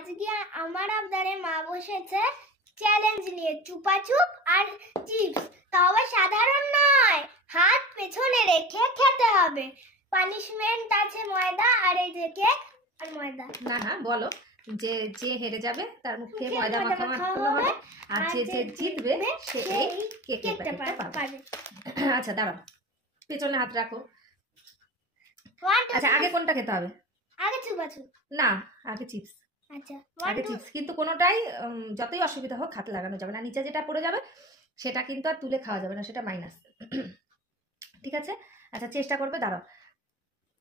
আজকে আমার আবদারে মা বসেছে চ্যালেঞ্জ নিয়ে, চুপাচুপ আর চিপস। তবে সাধারণ নয়, হাত পেছনে রেখে খেতে হবে। পানিশমেন্ট আছে ময়দা আর এই যে কেক আর ময়দা। না না বলো, যে যে হেরে যাবে তার মুখে ময়দা মাখা মাখানো হবে, আর যে যে জিতবে সে এই কেকের প্যাকেটটা পাবে। আচ্ছা দাঁড়াও, পেছনে হাত রাখো। আচ্ছা আগে কোনটা খেতে হবে? আগে চুপাচুপ। না, আগে চিপস। আচ্ছা আগে চিপস, কিন্তু কোনোটাই যতই অসুবিধা হোক হাতে লাগানো যাবে না। নিচে যেটা পড়ে যাবে সেটা কিন্তু আর তুলে খাওয়া যাবে না, সেটা মাইনাস। ঠিক আছে? আচ্ছা চেষ্টা করবে। দাঁড়াও,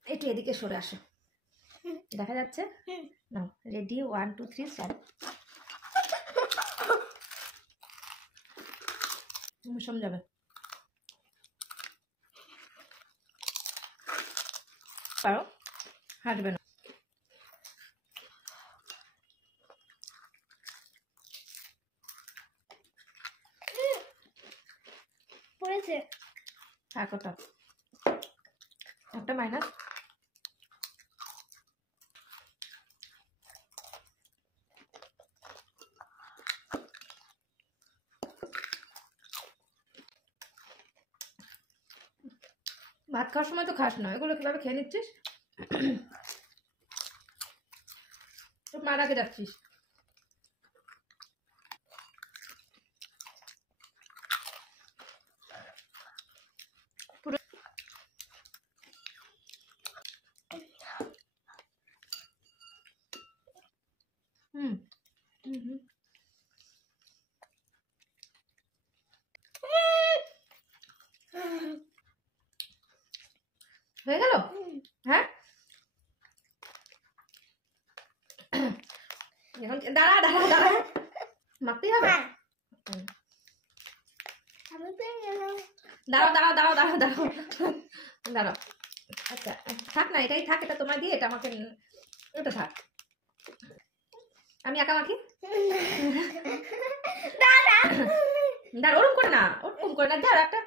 একটু এদিকে সরে আসো, দেখা যাচ্ছে? নাও, রেডি, 1 2 3 স্টার্ট। যাবে পারো, হাঁটবে না। পড়েছে আর কটা? একটা মাইনাস। ভাত খাওয়ার সময় তো খাস না, এগুলো কিভাবে খেয়ে নিচ্ছিস? মার আগে যাচ্ছিস। হয়ে গেল? হ্যাঁ, এখন দাঁড়া দাঁড়া দাঁড়া, মারতেই হবে। দাঁড়াও দাঁড়াও দাঁড়াও দাঁড়াও দাঁড়াও দাঁড়াও। আচ্ছা থাক না, এটাই থাক, এটা তোমার দিয়ে, এটা আমাকে, এটা থাক। আমি একা মাখি। দাঁড়া, ওরকম করে না, ওরকম করে না, দাঁড়া একটা